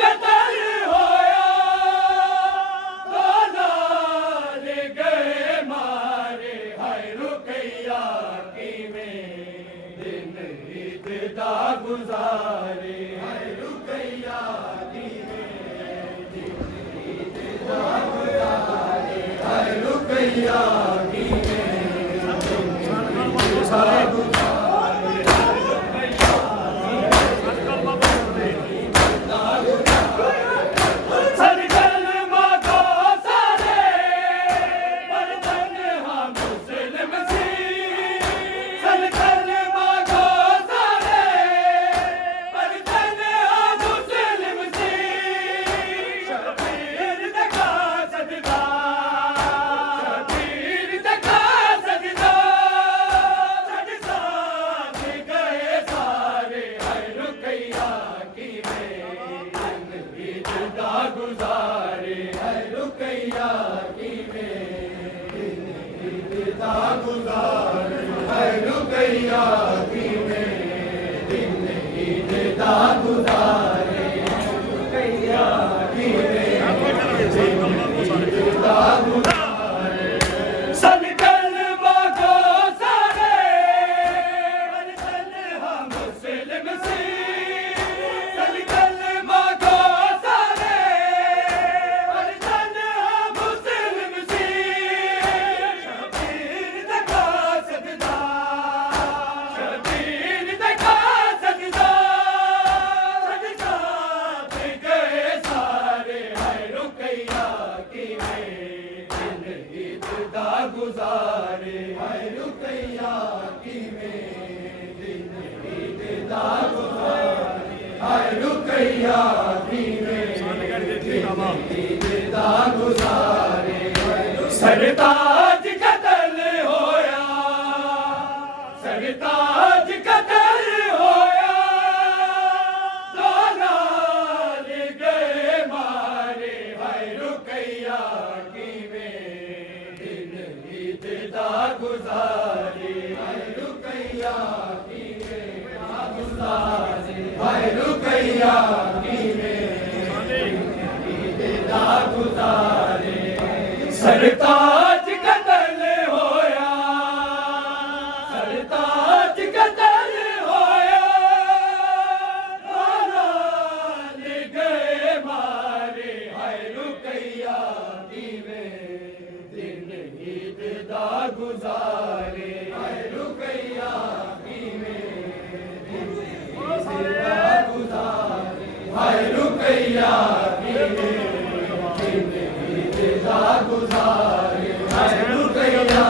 कतल होया लाल गए मारे हाय रुकैया किवें दिन ईद दा गुजारे हाय रुकैया किवें दिन ईद दा गुजारे हाय रुकैया गुजारे है रुकैया किवें दिन ईद दा गुजारे है रुकैया किवें दिन ईद दा गुजारे रुकैया किवें दिन ईद दा गुजारे सन कलमा को सारे पर तन्हा मुस्लिम सी सन कलमा को गुजारे हाय रुकैया किवें दिन ईद दा गुजारे हाय रुकैया किवें दिन ईद दा गुजारे सरताज कतल होया सरताज कतल होया लाल गए मारे हाय रुकैया गुजारे हाय रुकैया किवें गुजारे हाय रुकैया किवें ईद दा गुजारे सरताज कतल होया सरताज कतल होया लाल गए मारे हाय रुकैया किवें दिन ईद दा गुजारे हाय रुकैया किवें दिन ईद दा गुजारे हाय रुकैया किवें दिन ईद दा गुजारे हाय रुकैया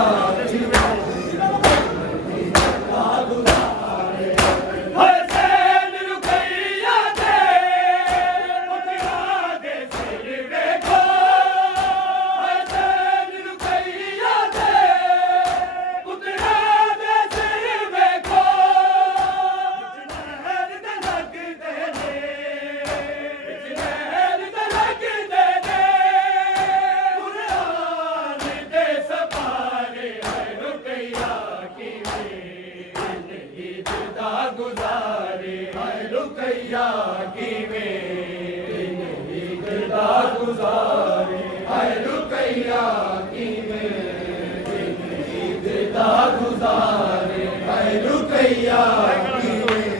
गुजारे हाय रुकैया किवें दिन ईद दा गुजारे हाय रुकैया किवें दिन ईद दा गुजारे हाय रुकैया किवें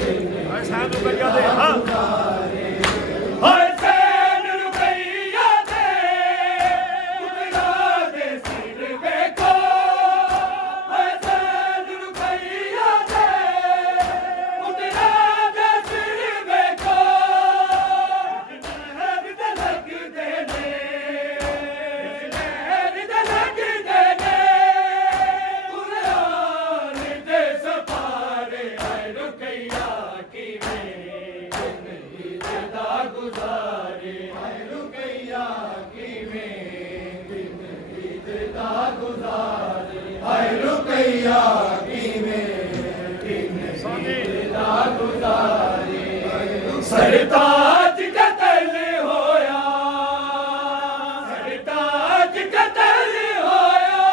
दिन ईद दा गुजारे हाय सैन रुकैया दे पुतला दे सिर वेखो हाय सैन रुकैया दे पुतला दे सिर वेखो नहर दे लगदे ने नहर दे लगदे ने कुरान दे सपारे हाय रुकैया किवें दिन ईद दा गुजारे हाय रुकैया किवें दिन ईद दा गुजारे हाय रुकैया किवें दिन ईद दा गुजारे सरताज कतल होया सरताज कतल होया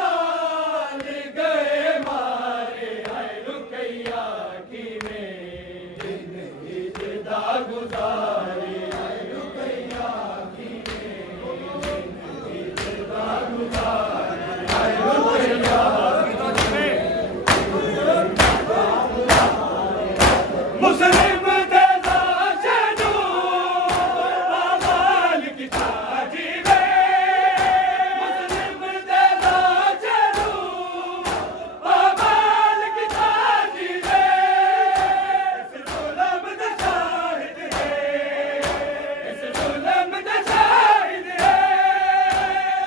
लाल गए मारे हाय रुकैया किवें दिन ईद गुजारे है रुकैया की इंतजार गुजारे है रुकैया मुस्लिम दे लाशनू आवाल की ताजी में मुस्लिम दे लाशनू आवाल की ताजी में इस जुल्म दा शाहिद है इस जुल्म दा शाहिद है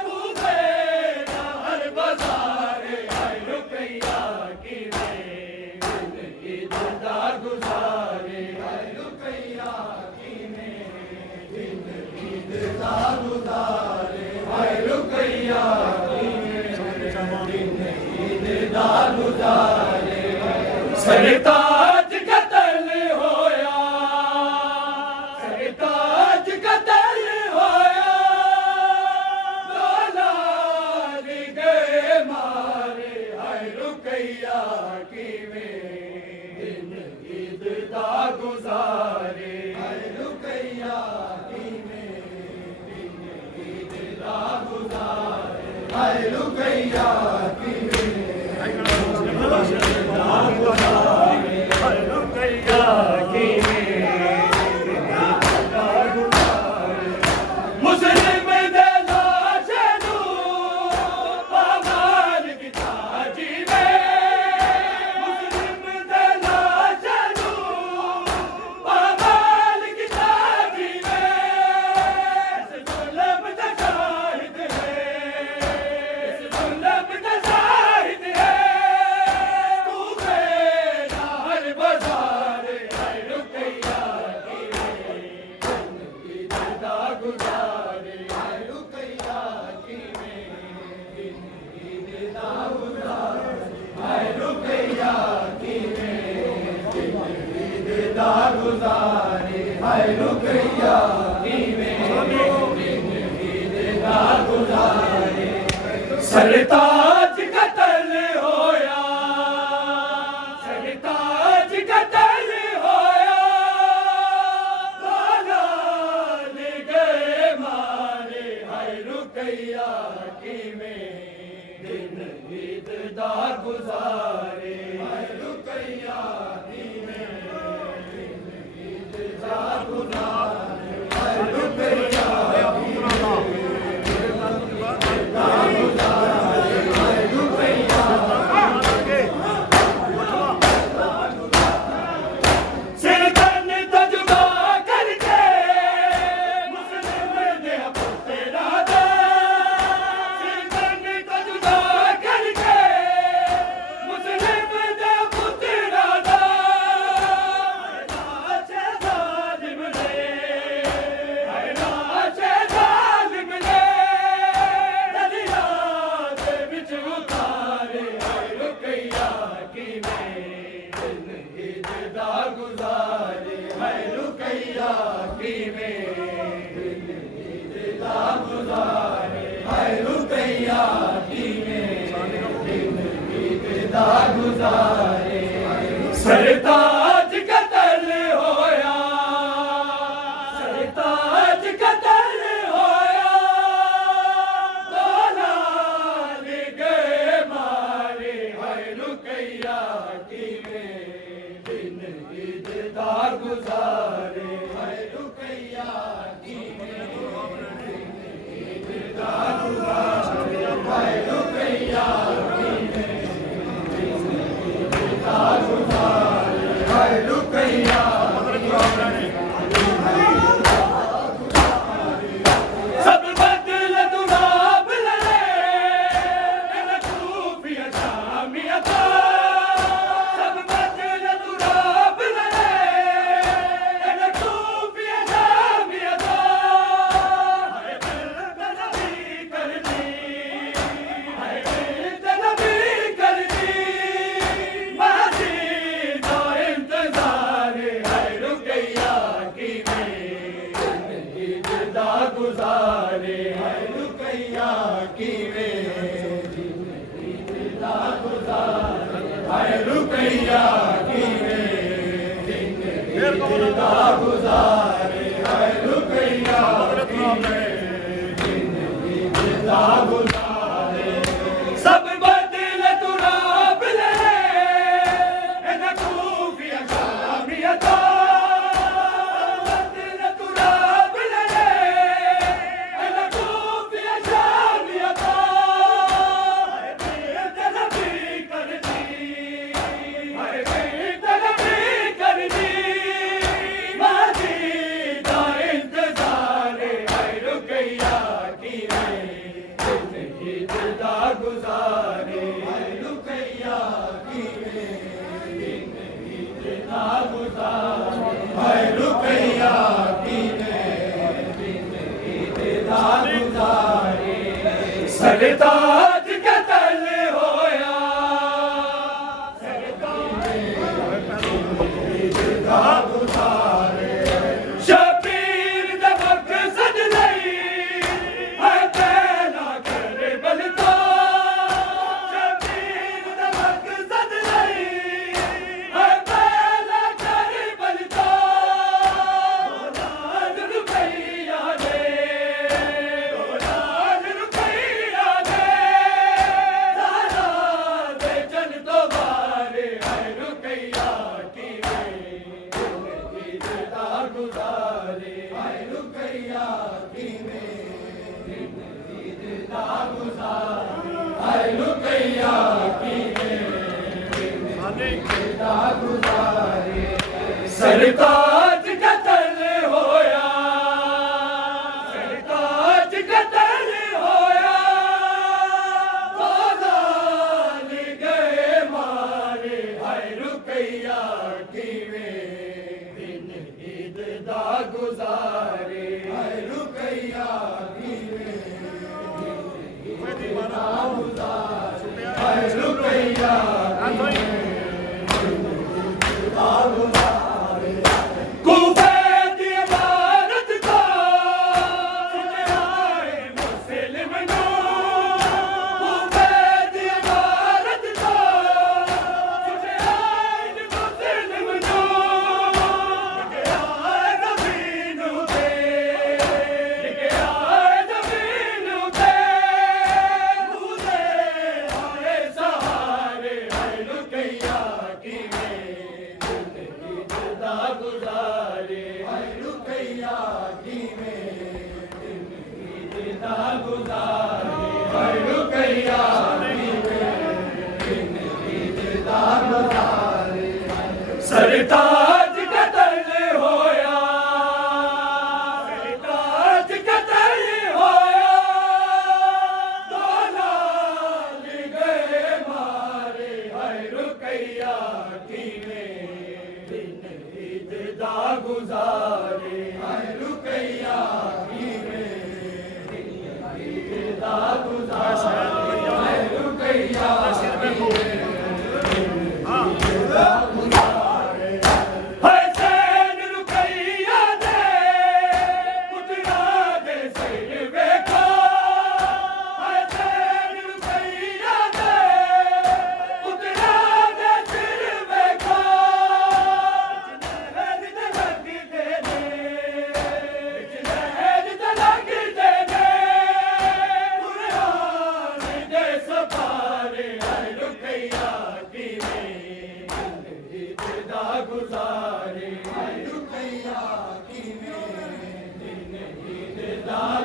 तू मेरा हर बाजार है रुपया की में इंतजार गुजारे है रुपया की में इंतजार गुजारे है रुपया की में इंतजार गुजारे सरताज कत्ल होया सरताज कत्ल होया लाल गए मारे है रुकैया की में दिन इंतजार गुजारे है रुकैया की में दिन इंतजार गुजारे है रुकैया की में इंतजार गुजारे है रुकैया की में इंतजार गुजारे मुस्लिम दे लाशनू आवाल की ताजी में मुस्लिम दे लाशनू आवाल की ताजी में इस जुल्म दा शाहिद है इस जुल्म दा शाहिद है तू मेरा हर बाजार है रुकैया की में इंतजार गुजारे है रुकैया की में इंतजार गुजारे है रुकैया की में इंतजार गुजारे है रुकैया की में इंतजार गुजारे सरताज कत्ल होया सरताज कत्ल होया लाल गए मारे है रुकैया की में दिन इंतजार गुजारे है रुकैया की में इंतजार गुजारे है रुकैया की में इंतजार गुजारे है रुकैया सिरदर्द तो जुदा करके मुस्लिम ने तेरा दा सिरदर्द तो जुदा करके मुस्लिम ने तेरा दा लाश जालिम ने लाश जालिम ने दरिया दे विच उतारे है रुकैया की में दिन इंतजार गुजारे है रुकैया की में दिन इंतजार गुजारे है रुकैया की में दिन इंतजार गुजारे सरताज कत्ल होया सरताज कत्ल होया लाल गए मारे है रुकैया की में दिन इंतजार गुजारे है रुकैया की में इंतजार गुजारे है रुकैया की में इंतजार गुजारे है रुकैया सब बदल दुराब लले खूफिया शामियता सब बदल दुराब लले खूफिया शामियता है तलबी करनी है तलबी करनी माजी का इंतजार है रुकैया गुजारे है रुकैया गुजारे सब बदल तुरा बिले न खूफिया शामियता बदल तुरा बिले न खूफिया शामियता तलबी कर दी तलबी कर दी मजीदा इंतजार है रुकैया की गुजारे रुकैया की गुजारे रुकैया की गुजारे सरताज कतल होया गुजारे शबीर दमक सज नहीं है पहला कर बलता शबीर दमक सज नहीं है पहला कर बलता लाल रुपैया दे लाल रुपैया दे सारा दे चल तो बारे है रुकैया की गुजारे है रुकैया की गुजारे है रुकैया की गुजारे सरताज कतल होया सरताज कतल होया तो लाल गए मारे है रुकैया की दिन ईद दा गुजारे है रुकैया की रुकैया कूफे दी इमारत का सुनाए मुस्लिम नो कूफे दी इमारत का सुनाए मुस्लिम नो आए ज़मीन पे आए ज़मीन पे मुझे आए सहारे है रुकैया की गुजारे है रुकैया की गुजारे है रुकैया गुजारे सरताज कतल होया सरताज कतल होया तो लाल गए मारे है रुकैया की दिन ईद दा गुजारे है रुकैया की ईद दा गुजारे है रुकैया हसैन रुकैया दे पुतरा दे सिर वेखो हसैन रुकैया दे पुतरा दे सिर वेखो लग दे कुरान दे सफारे है रुकैया की गुजारे है रुकैया की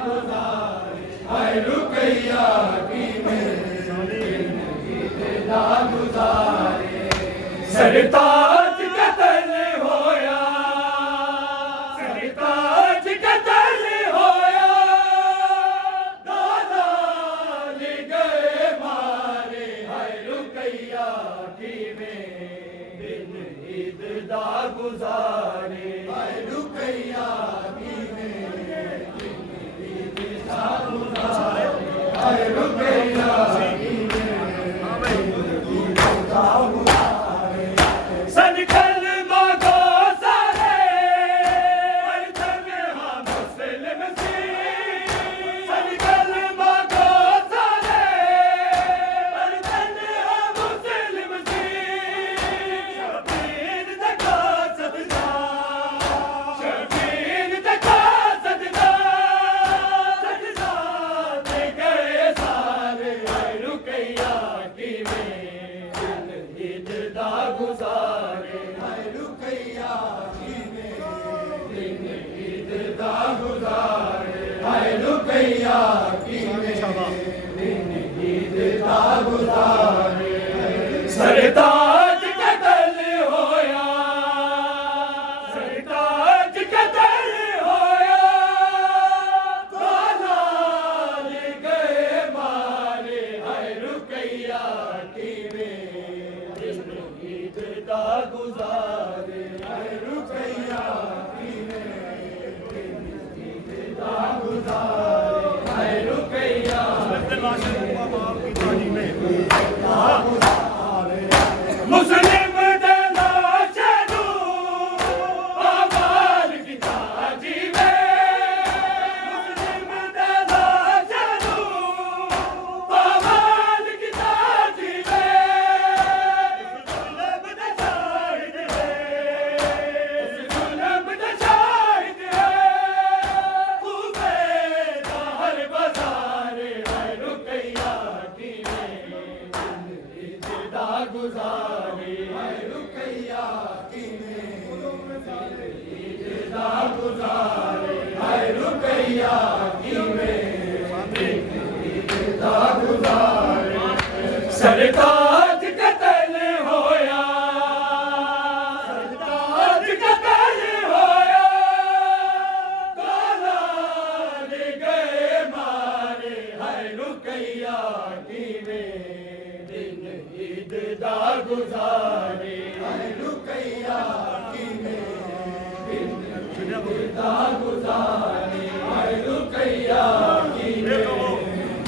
गुजारे है रुकैया की गुजारे सरताज कतल होया सरताज कतल होया तो लाल गए मारे है रुकैया की दिन ईद दा गुजारे है रुकैया की ईद दा गुजारे है रुकैया की सनकल मागो सारे परचम हम मुस्लिम सी सनकल मागो सारे परचम हम मुस्लिम सी शबीर दगा सदका ਗੁਜ਼ਾਰੇ ਰੁਕਈਆ ਕਿਵੇਂ ਦਾ ਗੁਜ਼ਾਰੇ ਰੁਕਈਆ ਕਿਵੇਂ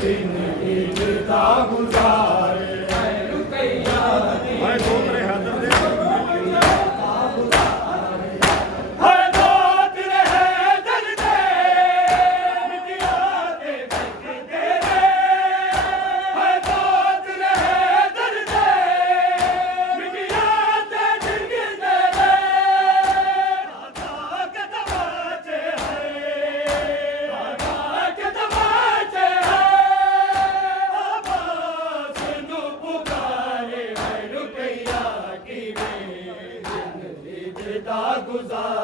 ਬਿਨ ਦਾ ਗੁਜ਼ਾਰੇ ਰੁਕਈਆ ਮੈਂ ਦੋ ਤੇਰੇ ਹਾਜ਼ਰ ਦੇ ਦਾ ਗੁਜ਼ਾਰ